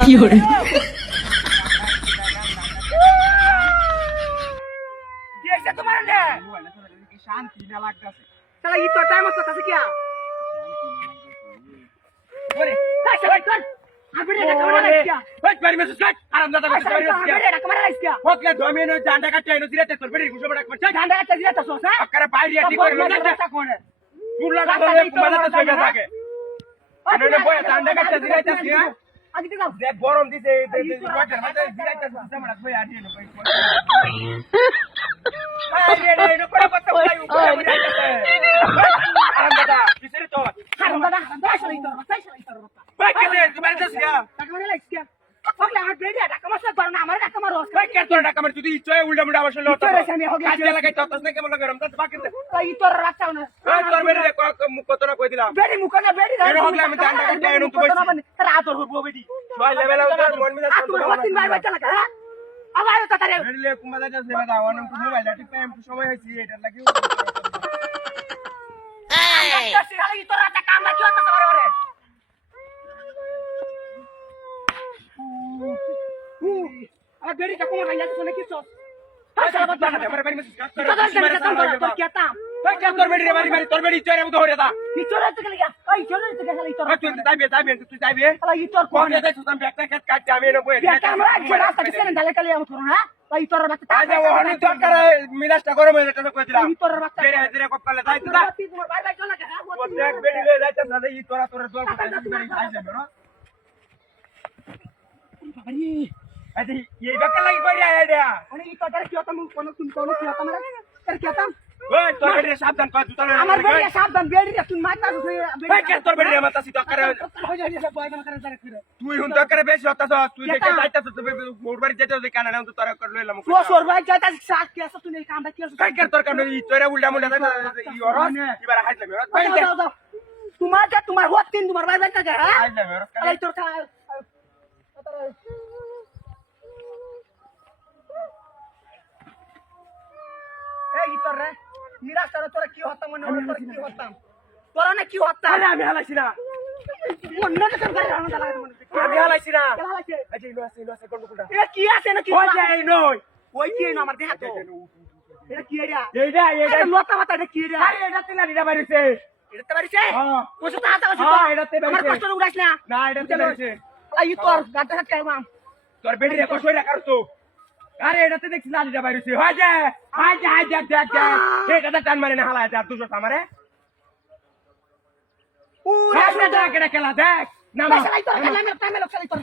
কি hore দিয়েছে তোমার নে শান্তি না লাগতাছে তাহলে ই তো টাইম হচ্ছে কাছে কিয়া ওরে কাছে ভাই কর আবিরে না কামরা লাইছিয়া ওই পারি মেসেজ কাট আরাম দাদা মেসেজ করি আবিরে না কামরা লাইছিয়া ওকে দমে নো জান্ডা কাটে এনো দিরাতে তোর বেরি গুছো বড় করছে গান্ডা কাছে দিতা সস হ্যাঁ আকারে বাইরে ঠিক করে না কোনে পুরলা বলে কুমালাতে সইবে থাকে এনে বয় জান্ডা কাটে দিরাতে কিয়া আগে দাও দেখ গরম দিছে ওয়াটার মাঝে দিরাতে সামরা কই আর দিনো কই আরে রে নো করে কথা বলাই উপরে যাইতাছে আরাম দাদা কিসের তো হারাম দাদা দাইছাই তো ভাই কেনে তোমার দেশিয়া কামরা লাইছিয়া ওকে আমার বেরিয়া টাকা মাসা পার না আমার টাকা মারো ভাই কে তোর টাকা মার তুই ইচ্ছায় উল্টা মুড়া বসে লতা ইচ্ছায় আমি হগে কাজ লাগাই ততস না কেমন লাগে রমজান বাকি দে ই তোর রাখতাও না এই তোর বেরি রে মুখ কত না কই দিলাম বেরি মুখনা বেরি এর হগলে আমি জান্ডা কাটে এনো তো বইছি তার আদর হবো বেরি ছয় লেভেল আউট মন মিলা আর তুমি কতদিন বার বাচ্চা লাগা হ্যাঁ আবার তো তারে বেরিলে কুমাদা যাচ্ছে বাদা অনম তো মোবাইল টিপে এম সময় হইছি এটা লাগি এই খালি তোর একটা কাম না কি হচ্ছে করে ওরে আর বেরি কা কোমা গাইয়া শুনে কি সস আচ্ছা বাদ না আমার বাড়ি মেসেজ কাট তোর কাম তোর কি আতাম ভাই কে তোর বেরি রে বাড়ি তোর বেরি চয়রা মতো হরে দা কি চলে তো গেলিয়া ওই চলে তো গেলি তোর তুই যাইবে তুই যাইবে খালি তোর কোন কোন দেখছ তুমি একটা কাট কাটতে আমি এনো বই এটা আমরা একটা রাস্তা দিছেন ডালে কালি আমি তোর হ্যাঁ ওই তোর বাচ্চা আজ ওহনি দরকার মিলাসটা গরম হয়ে যেতে কই দিলাম এই তোর বাচ্চা বেরে হাজিরে কপালে যাই তো দা তোমার বাই বাই চলে গা ও দেখ বেরি লে যাইতে না ই তোরা তোর দল কোথায় যাবি খাই যাবে না আরে এই বাকা লাগি কই রে আইডিয়া মানে ই তোর কি হতাম কোন তুমি কোন কি হতাম রে তোর কি হতাম ওই তোর বেরি সাবধান কর জুতা আমার বেরি সাবধান বেরি তুই মাথা ভাই কে তোর বেরি মাতা সি দরকার হয়ে যায় না বয় করে তারে করে তুই হুন দরকার বেশি হতাছ তুই দেখে যাইতাছ তুই মোর বাড়ি যেতে যে কানা নাম তো তোরা কর লইলাম তো সরবাই যাইতা সাত কি আছে তুই এই কামটা কি আছে ভাই কে তোর কানে ই তোরা উল্টা মুল্টা ই অরস এবার হাই যাবে ভাই কে তোমার হত তিন তোমার বাই বাই টাকা হ্যাঁ হাই যাবে অরস এই তোর খা এই তোর রে নিরাশ তোরা কি হতাম মনে হলো তোর কি হতাম তোরা না কি হতাম আরে আমি হালাইছি না অন্য কাম করে আনন্দ লাগে মনে আমি হালাইছি না কেলা লাগছে আচ্ছা ইলো আছে কোন কোনটা এ কি আছে না কি ওই যে এই নই ওই কি না আমার দেহ তো এটা কি এরিয়া এইটা এটা লতা মাথা এটা কি এরিয়া আরে এটা তিলা নিরা বাইরেছে এটা তো বাড়িছে হ্যাঁ কোন সাথে হাত আছে হ্যাঁ এটাতে আমার বাইরেছে কষ্ট উড়াইছ না না এটাতে বাইরেছে এই তোর গাটা হাত কাইমাম তোর বেডি রে কষ্ট হইরা কাটতো আরে এটাতে দেখছিস না নিরা বাইরেছে হয় যে হাই দেখ এটা টান মারে না হালায় যা দুশো আমারে পুরা দেখ এটা খেলা দেখ না চালাই তোর কামে লোক চালাই তোর